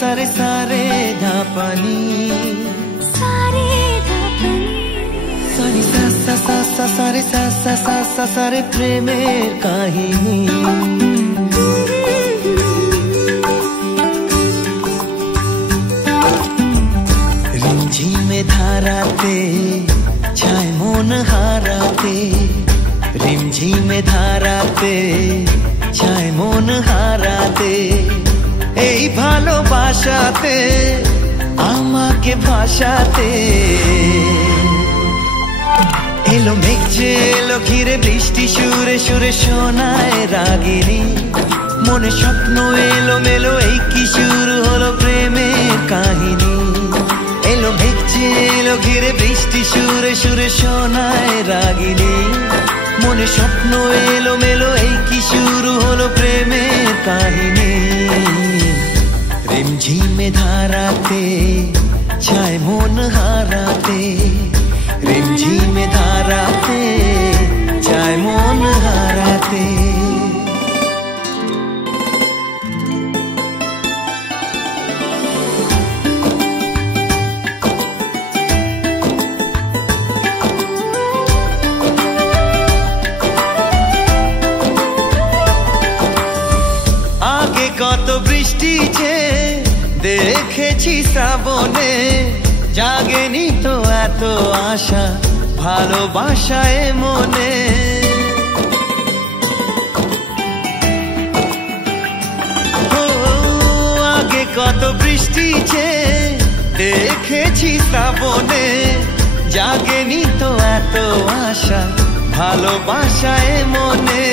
सारे सारे धापनी सारे सारे सारे प्रेमेर काहिनी रिमझिमे धाराते छाय मन हाराते रिमझिमे धाराते छाय मन हाराते এই ভালোবাসাতে আমাকে ভাষাতে এলো মেঘ যে এলো ঘিরে বৃষ্টি সুরে সুরে শোনায় রাগিনী মনে স্বপ্ন এলো মেলো এই কি শুরু হলো প্রেমের কাহিনী এলো মেঘ যে এলো ঘিরে বৃষ্টি সুরে সুরে শোনায় রাগিনী মনে স্বপ্ন এলো মেলো এই কি শুরু হলো প্রেমের কাহিনী रिमझिमे धाराते छाय मन हाराते रिमझिमे धाराते छाय मन हाराते आगे कत बृष्टि छे দেখেছি শ্রাবণে জাগেনি তো এত আশা ভালোবাসায় মনে ও আগে কত বৃষ্টি ছে দেখেছি শ্রাবণে জাগেনি তো এত আশা ভালোবাসায় মনে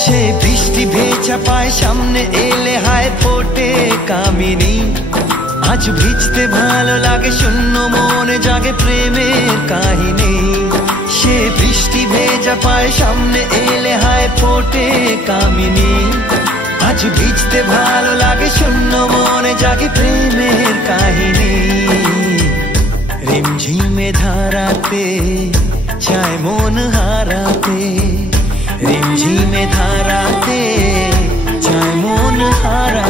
সে বৃষ্টি ভেজা পায় সামনে এলে হায় ফোটে কামিনী আজ ভিজতে ভালো লাগে শূন্য মনে জাগে প্রেমের কাহিনী সে বৃষ্টি ভেজা পায় সামনে এলে হায় ফোটে কামিনী আজ ভিজতে ভালো লাগে শূন্য মনে জাগে প্রেমের কাহিনী रिमझिमे धाराते छाय मन हाराते रिमझिमे धाराते छाय मन हारा